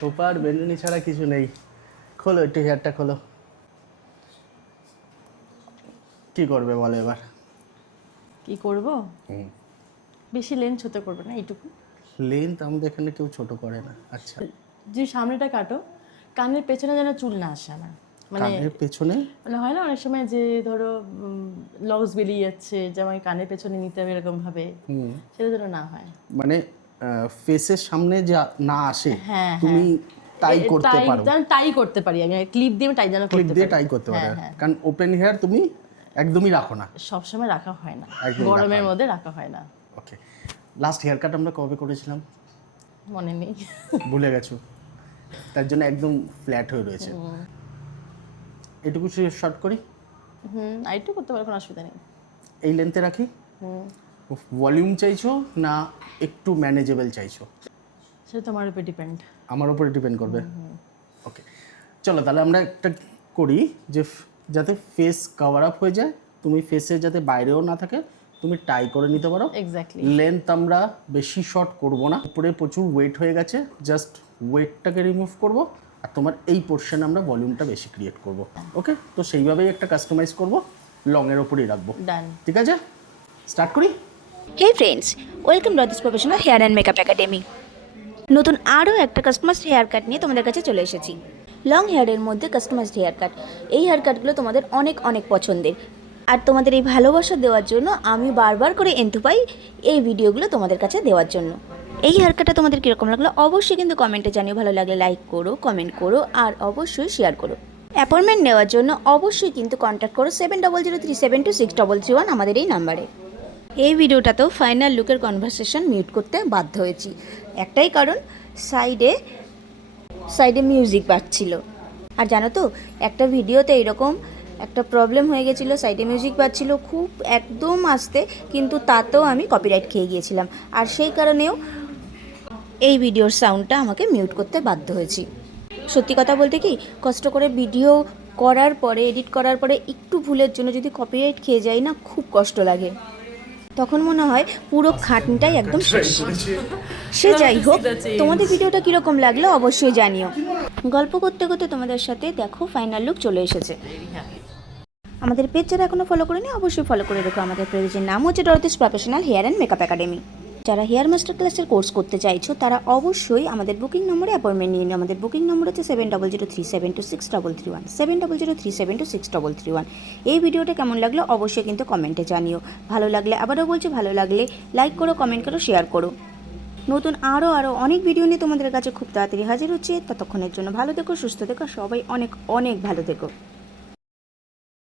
সোপার বেলুনি ছাড়া কিছু নেই। খোলো একটু, হেয়ারটা খোলো। কি করবে বলো এবার? কি করব? বেশি লেন্থ ছোট করবে না, এইটুকু লেন্থ আমাদের এখানে কেউ ছোট করে না। আচ্ছা, যে সামনেটা কাটো, কানের পেছনে যেন চুল না আসে না, মানে কানের পেছনে মানে হয় না অনেক সময় যে ধরো লস বেরিয়ে যাচ্ছে, যেমন কানের পেছনে নিতে হবে এরকম ভাবে, সেটা যেন না হয়। মানে ফেসের সামনে যা না আসে, হ্যাঁ, তুমি টাই করতে টাই পারো। টাই করতে পারি আমি, ক্লিপ দিয়ে টাই যেন ক্লিপ করতে দিয়ে পারি। টাই করতে পারো, হ্যাঁ, কারণ ওপেন হেয়ার তুমি একদমই রাখো না। সবসময় রাখা হয় না, একদমই রাখা গরমের হয় না। মধ্যে রাখা হয় না। ওকে, লাস্ট হেয়ার কাট আমরা কবে করেছিলাম মনে নেই। ভুলে গেছো, তার জন্য একদম ফ্ল্যাট হয়ে রয়েছে। এটুকু শর্ট করি, আর একটু করতে পারো, কোনো অসুবিধা নেই। এই লেন্থে রাখি। ভলিউম চাইছো না একটু ম্যানেজেবল চাইছো? সেটা তোমার উপর ডিপেন্ড। আমার উপরে ডিপেন্ড করবে। ওকে, চলো তাহলে আমরা একটা করি যে যাতে ফেস কভার আপ হয়ে যায়, তুমি ফেসে যাতে বাইরেও না থাকে, তুমি টাই করে নিতে পারো। এক্স্যাক্টলি। লেন্থ আমরা বেশি শর্ট করব না, উপরে প্রচুর ওয়েট হয়ে গেছে, জাস্ট ওয়েটটাকে রিমুভ করব, আর তোমার এই পোর্শনে আমরা ভলিউমটা বেশি ক্রিয়েট করব। ওকে, তো সেইভাবেই একটা কাস্টমাইজ করব, লংয়ের ওপরেই রাখবো। ডান। ঠিক আছে, স্টার্ট করি। হে ফ্রেন্ডস, ওয়েলকাম রদিস professional hair and makeup academy. নতুন আরও একটা কাস্টমাইজড হেয়ার কাট নিয়ে তোমাদের কাছে চলে এসেছি। লং হেয়ারের মধ্যে কাস্টমাইজড হেয়ার কাট। এই হেয়ার কাটগুলো তোমাদের অনেক অনেক পছন্দের, আর তোমাদের এই ভালোবাসা দেওয়ার জন্য আমি বারবার করে এন্থু পাই এই ভিডিওগুলো তোমাদের কাছে দেওয়ার জন্য। এই হেয়ার কাটটা তোমাদের কীরকম লাগলো অবশ্যই কিন্তু কমেন্টে জানিও। ভালো লাগলে লাইক করো, কমেন্ট করো, আর অবশ্যই শেয়ার করো। অ্যাপয়েন্টমেন্ট নেওয়ার জন্য অবশ্যই কিন্তু কন্ট্যাক্ট করো 7003726331 আমাদের এই নাম্বারে। এই ভিডিওটাতেও ফাইনাল লুকের কনভারসেশন মিউট করতে বাধ্য হয়েছি, একটাই কারণ, সাইডে মিউজিক বাজছিল। আর জানো তো, একটা ভিডিওতে এরকম একটা প্রবলেম হয়ে গেছিলো, সাইডে মিউজিক বাজছিল খুব একদম আস্তে, কিন্তু তাতেও আমি কপিরাইট খেয়ে গিয়েছিলাম, আর সেই কারণেও এই ভিডিওর সাউন্ডটা আমাকে মিউট করতে বাধ্য হয়েছি। সত্যি কথা বলতে কি, কষ্ট করে ভিডিও করার পরে, এডিট করার পরে একটু ভুলের জন্য যদি কপিরাইট খেয়ে যাই না, খুব কষ্ট লাগে। তখন মনে হয় পুরো খাটনিটাই একদম শেষ। সে যাই হোক, তোমাদের ভিডিওটা কীরকম লাগলো অবশ্যই জানিও। গল্প করতে করতে তোমাদের সাথে দেখো ফাইনাল লুক চলে এসেছে। আমাদের পেজ যারা এখনও ফলো করেনি অবশ্যই ফলো করে রেখো। আমাদের পেজের নাম হচ্ছে ডরতিস professional hair and makeup academy. যারা হেয়ার মাস্টার ক্লাসের কোর্স করতে চাইছো তারা অবশ্যই আমাদের বুকিং নম্বরে অ্যাপয়েন্টমেন্ট নিয়ে নিও। আমাদের বুকিং নম্বর হচ্ছে 7003726331 7003726331। এই ভিডিওটা কেমন লাগলো অবশ্যই কিন্তু কমেন্টে জানিও। ভালো লাগলে, আবারও বলছি, ভালো লাগলে লাইক করো, কমেন্ট করো, শেয়ার করো। নতুন আরও অনেক ভিডিও নিয়ে তোমাদের কাছে খুব তাড়াতাড়ি হাজির হচ্ছে। ততক্ষণের জন্য ভালো থেকো, সুস্থ থেকো, সবাই অনেক অনেক ভালো থেকো।